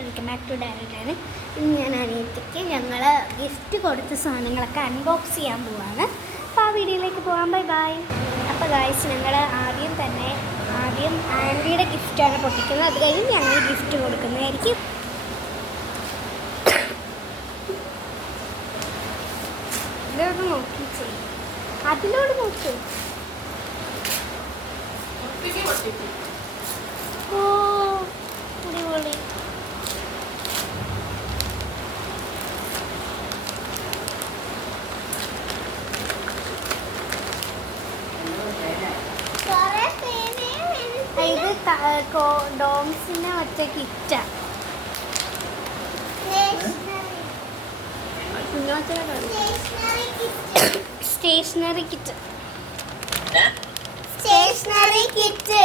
Welcome back to ഡയറക്റ്റാണ്. ഇന്ന് ഞാൻ അനിയത്തിക്ക് ഞങ്ങൾ ഗിഫ്റ്റ് കൊടുത്ത സാധനങ്ങളൊക്കെ അൺബോക്സ് ചെയ്യാൻ പോവാണ്. അപ്പോൾ ആ വീഡിയോയിലേക്ക് പോകാം. Bye bye. അപ്പോൾ ഗായ്സ്, ഞങ്ങൾ ആദ്യം ആൻറ്റിയുടെ ഗിഫ്റ്റാണ് പൊട്ടിക്കുന്നത്. അത് കഴിഞ്ഞ് ഞങ്ങൾ ഗിഫ്റ്റ് കൊടുക്കുന്നതായിരിക്കും. ഇതിലോട്ട് നോക്കി ചെയ്യും, അതിലോട്ട് നോക്കൂ. ഓ അടിപൊളി. ഇത് ഡോംസിനെ ഒറ്റ കിറ്റാ. Stationery kit. Stationery kit.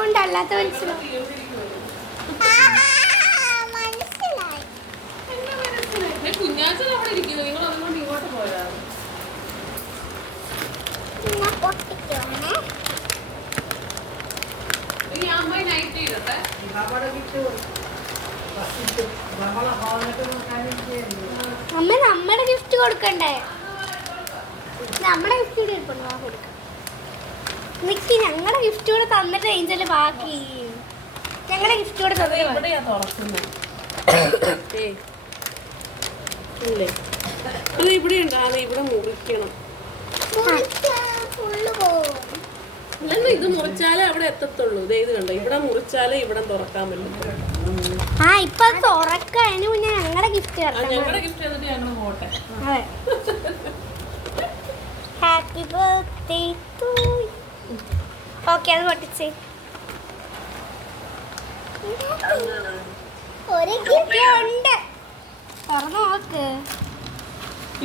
ഉണ്ട്, അല്ലാത്ത പെൻസിൽ. അമ്മ നമ്മുടെ ഗിഫ്റ്റ് കൊടുക്കണ്ടേ? നമ്മുടെ ഗിഫ്റ്റ് കൂടി കൊടുക്കാം. നിക്ക്, ഞങ്ങളുടെ ഗിഫ്റ്റ് കൂടെ തന്നിട്ട് ഏഞ്ചല് ബാക്കി. ഞങ്ങളുടെ ഗിഫ്റ്റ് കൂടെ ഇവിടെ ഉണ്ടാകും. ഇവിടെ മുറിക്കണം. ഇത് മുറിച്ചാലേ അവിടെ എത്തത്തുള്ളൂ. ഇത് കണ്ടോ, ഇവിടെ മുറിച്ചാലേ ഇവിടെ തുറക്കാൻ പറ്റും. ഇപ്പൊ തുറക്കാം. അതിന് മുന്നേ ഞങ്ങളുടെ ഗിഫ്റ്റ് ഞങ്ങളുടെ ഗിഫ്റ്റ് ചെയ്തിട്ട് ഞങ്ങൾ പോട്ടെ. Happy birthday to you. Okay, അത് പൊട്ടിച്ചേ. ഒരു ഗിഫ്റ്റ് ഉണ്ട്, തുറന്നു നോക്ക്.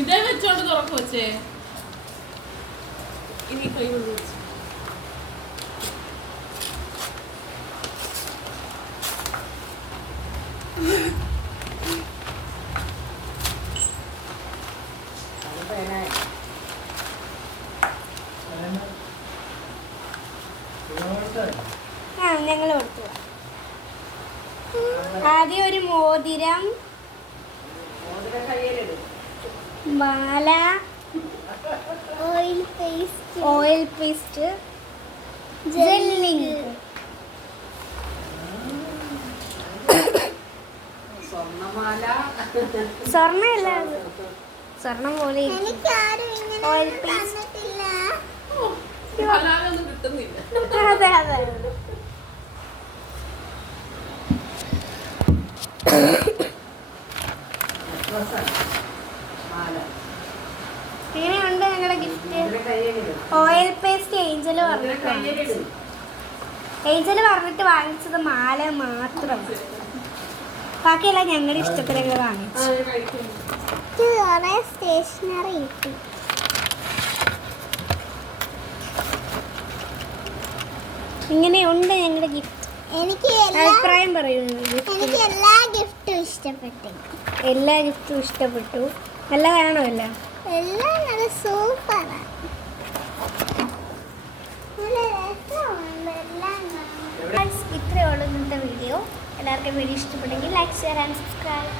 ഇതേ വെച്ചോണ്ട് തുറക്കു വെച്ചേ. ഇനി കൈ കൊണ്ട് വെച്ചു. ഞങ്ങൾ കൊടുത്തു. ആദ്യം ഒരു മോതിരം, മാല, ഓയിൽ പേസ്റ്റ്, ജെല്ലിങ്, സ്വർണ്ണമല്ല, സ്വർണം പോലെ ഓയിൽ പേസ്റ്റ്. അതെ അതെ. എങ്ങനെയുണ്ട് ഞങ്ങളുടെ ഗിഫ്റ്റ്? ഓയിൽ പേസ്റ്റ് ഏഞ്ചല് പറഞ്ഞിട്ട് വാങ്ങിച്ചത് മാല മാത്രം. ബാക്കിയെല്ലാം ഞങ്ങളുടെ ഇഷ്ടത്തിന് ഞങ്ങൾ വാങ്ങിച്ചു. സ്റ്റേഷനറി കിട്ടി. ഇങ്ങനെയുണ്ട് ഞങ്ങളുടെ ഗിഫ്റ്റ്. എനിക്ക് അഭിപ്രായം പറയുന്നു. എനിക്ക് എല്ലാ ഗിഫ്റ്റും ഇഷ്ടപ്പെട്ടു. എല്ലാ ഗിഫ്റ്റും ഇഷ്ടപ്പെട്ടു. നല്ലതാണോ? എല്ലാം നല്ല സൂപ്പറാണ്. ഇത്രയേ ഉള്ളൂ ഇന്നത്തെ വീഡിയോ. എല്ലാവർക്കും വീഡിയോ ഇഷ്ടപ്പെട്ടെങ്കിൽ ലൈക്ക്, ഷെയർ ആൻഡ് സബ്സ്ക്രൈബ്.